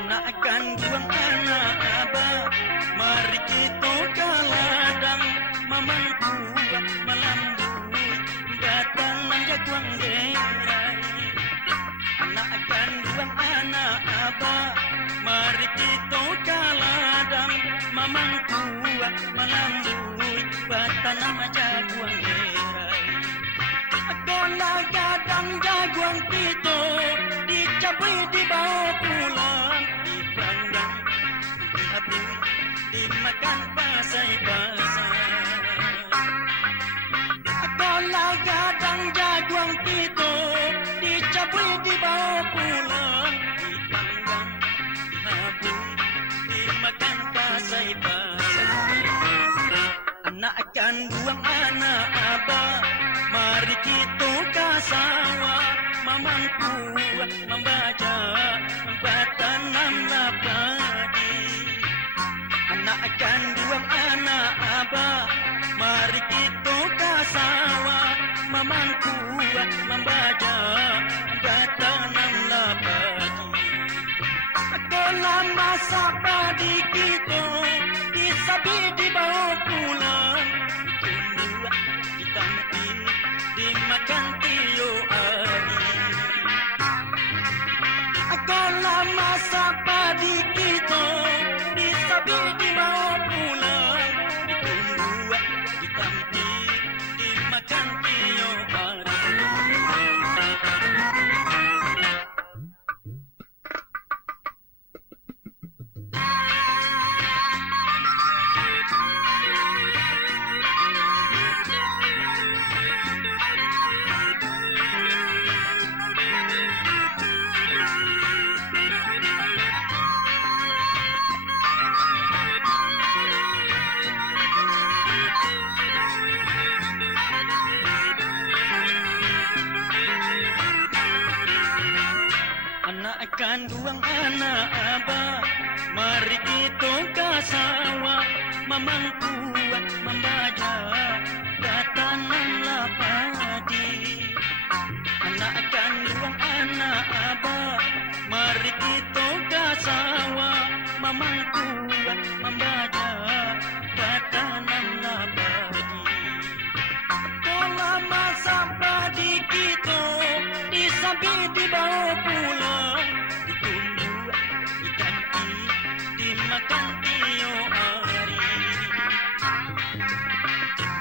Anak akan buang anak abah, mari kita ke ladang, mamangku melambui batang jaguang gerai. Anak akan buang anak abah, mari kita ke ladang, mamangku melambui batang jaguang gerai. Akolah gadang jaguang kita, dicabui dibawa pulang, dipanggang, dihabui, dimakan pasai-pasai. Akolah gadang jaguang kita, dicabui dibawa pulang, dipanggang, dihabui, dimakan pasai-pasai. Anak akan buang anak abah, mari kita ke sawah, mamangku membaca tanam padi. Anak akan buang anak abah, mari kita ke sawah, mamangku membaca tanam padi. Akolah masa padi kita, disabi dibawa pulang, ditumbuh, ditampi, dimakan tiup hari. Akolah masa padi kita, disabi dibawa pulang, ditumbuh, ditampi, dimakan tiup hari. Anak akan buang anak abah, mari kita ke sawah, mamangku membaca tanamlah padi. Anak akan buang anak abah, mari kita ke sawah, mamangku membaca tanamlah padi. Kalau masa padi kita, disabi dibawa pulang, ditumbuh, ditampi, dimakan tiup hari.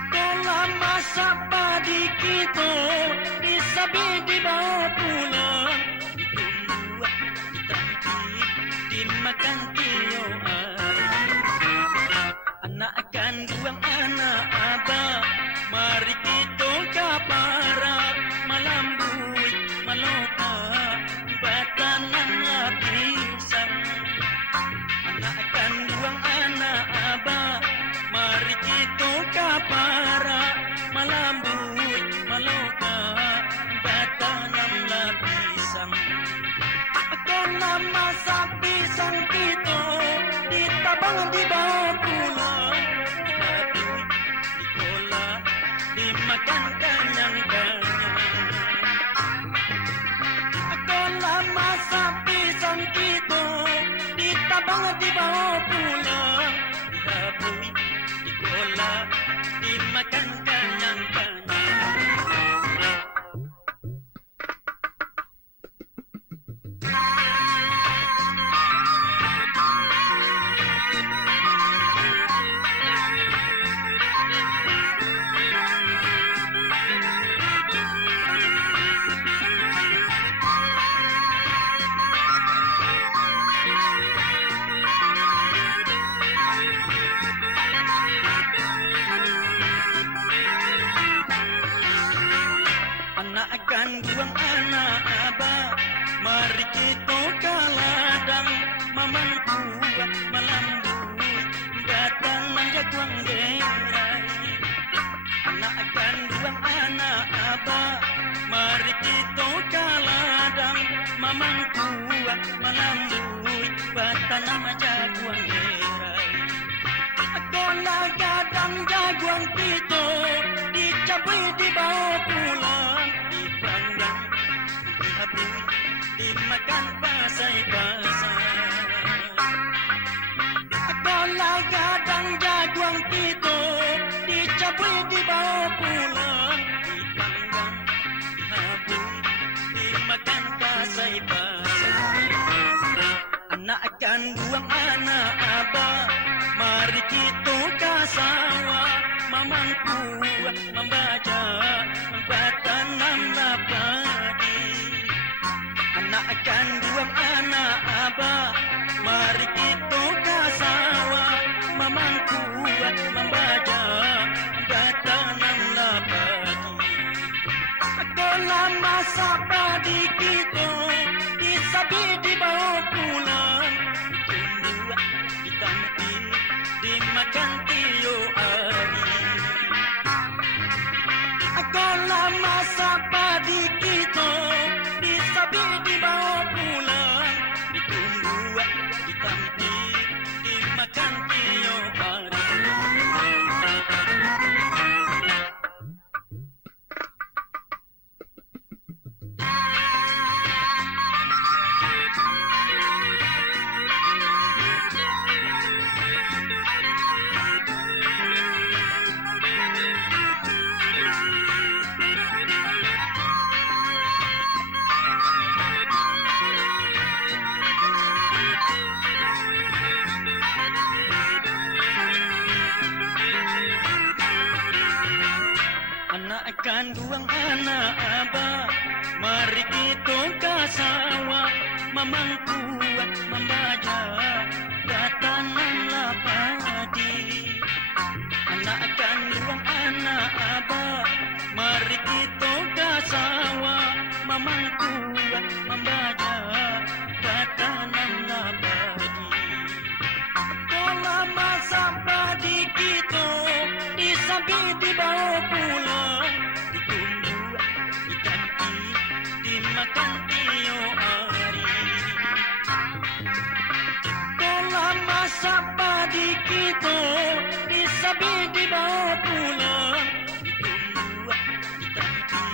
Kalau masa padi kita, disabi dibawa pulang, ditumbuh, ditampi, dimakan tiup hari. Anak akan buang anak abah, mari kita ke barak, melambui, meloka, batanan lapisan. Anak akan buang anak abah, mari kita ke barak, melambui, meloka, batanan lapisan. Akolah masa pisang kita, ditabang dibawa pulang, dihabui, diolah, dimakan kenyang-kenyang. Akolah masa pisang kita, ditabang dibawa pulang, dihabui, diolah, dimakan kenyang-kenyang. Anak akan buang anak abah, mari kita ke ladang, mamangku melambui batang jaguang gerai. Anak akan buang anak abah, mari kita ke ladang, mamangku melambui batang jaguang gerai. Akolah gadang jaguang kita, dicabui dibawa pulang, dipanggang, dihabui, dimakan pasai-pasai. anak kandung anak abah, mari kita ke sawah, mamangku membaca tanam padi. Anak kandung anak abah, mari kita ke sawah, mamangku membaca tanam padi. Dalam masa padi kita disabi di bawah pulang, tumbuh ditampi dimakan tiup hari. Dalam masa padi kita disabi di bawah pulang, ditumbuh ditampi dimakan tiup hari. Anak kandung anak abah, mari kita ke sawah, mamangku membaca tanamlah padi. Anak kandung anak abah, mari kita ke sawah, mamangku membaca tanamlah padi. Dalam masa padi kita disabi di bawah pulang, ditumbuh ditampi dimakan tiup hari. Dalam masa padi kita disabi di bawah pulang, ditumbuh ditampi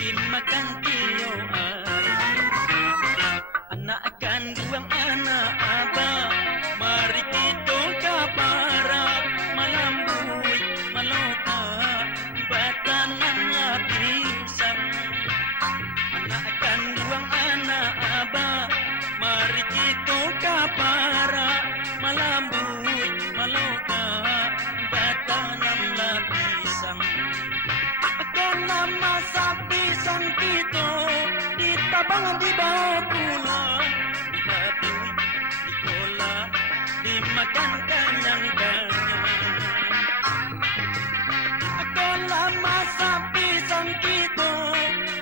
dimakan tiup hari. Anak kandung anak abah, mari kita ke barat, malambui maloka batanang pisang. Anak kandung anak abah, mari kita ke barat, malambui maloka batanang pisang. Dalam masa pisang kita ditabang di bawah pulang, dihabui dikolah dimakan kenyang-kenyang. Dalam masa pisang kita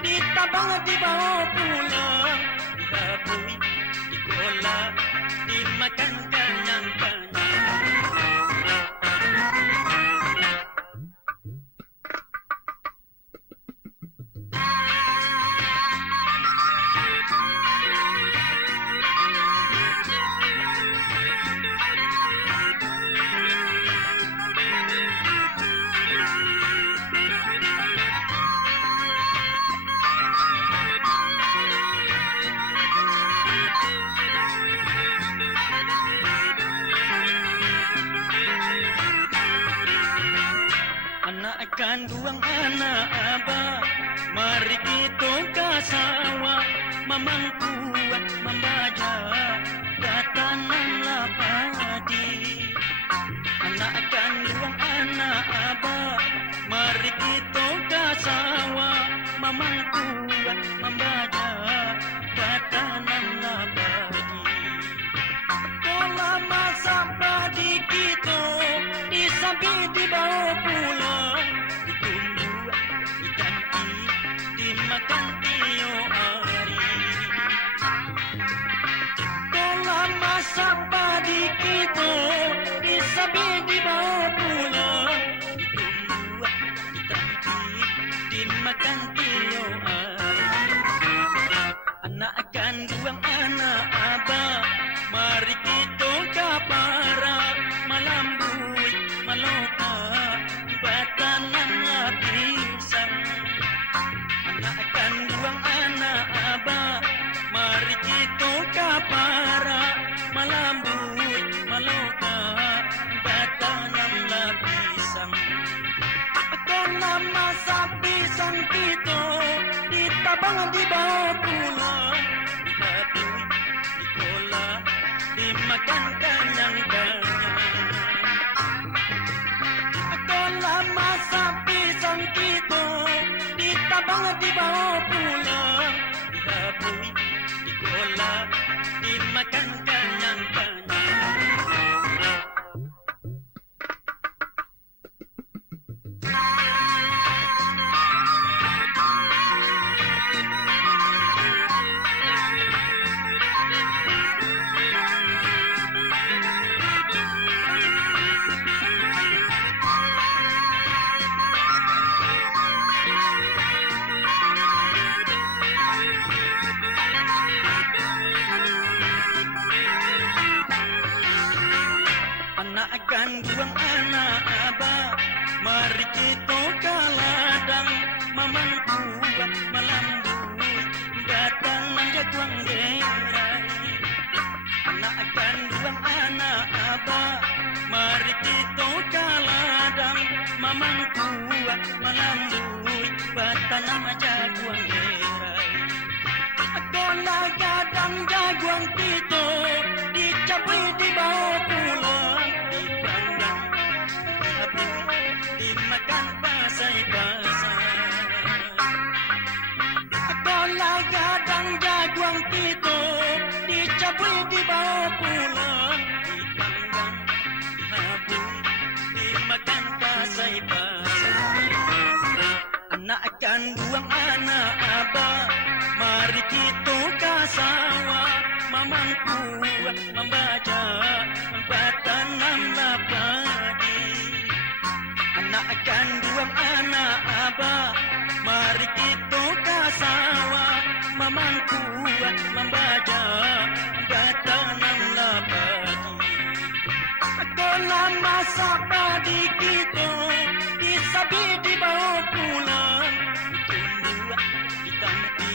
ditabang di bawah pulang, dihabui dikolah dimakan kenyang-kenyang. Anak kandung anak abah, mari kita ke sawah, mamangku membaca tanamlah padi. Anak kandung anak abah, mari kita ke sawah, mamangku membaca tanamlah padi. Dalam masa padi kita disabi di bawah pulang, ditumbuh ditampi dimakan tiup hari. Dalam masa padi kita disabi di bawah pulang, ditumbuh ditampi dimakan tiup hari. Anak kandung anak abah, mari kita ke barat, malambui maloka batanang pisang. Anak kandung anak abah, mari kita ke barat, malambui maloka batanang pisang. Dalam masa pisang kita ditabang di bawah pulang, dihabui dikolah dimakan kanyang-kanyang. Ako lama sa pisang kito, ditabang at dibaho pulang, dihaboy, dikola, dimakan kanyang-kanyang. Akan buang anak abah, mari kita kaladang, mamangku melambui, datang menjaguang gerai. Anak akan buang anak abah, mari kita kaladang, mamangku melambui, datang menjaguang gerai. Ako lagadang jaguang kita, dicapai di bawah pulang. Dimakan pasay-pasay. Ako lagadang jaguang pito, dicaboy dibawa pulang, dipanggang, dihaboy, dimakan pasay-pasay. Anak akan buang anak abah, mari kita kasawa, mamangku membaca, membatanam lapadi. Anak akan buang anak abah, mari kita kasawa, mamangku membaca, membatanam lapadi. Ako lama sa padi kita, disabi di bawah pulang, ditumbuh, ditampi,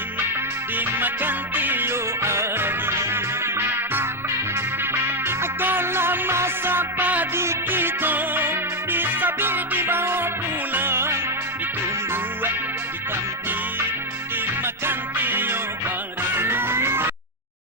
dimakan tiyo ari. Ako lama sa padi kita, disabi di bawah pulang, ditumbuh, ditampi, dimakan tiyo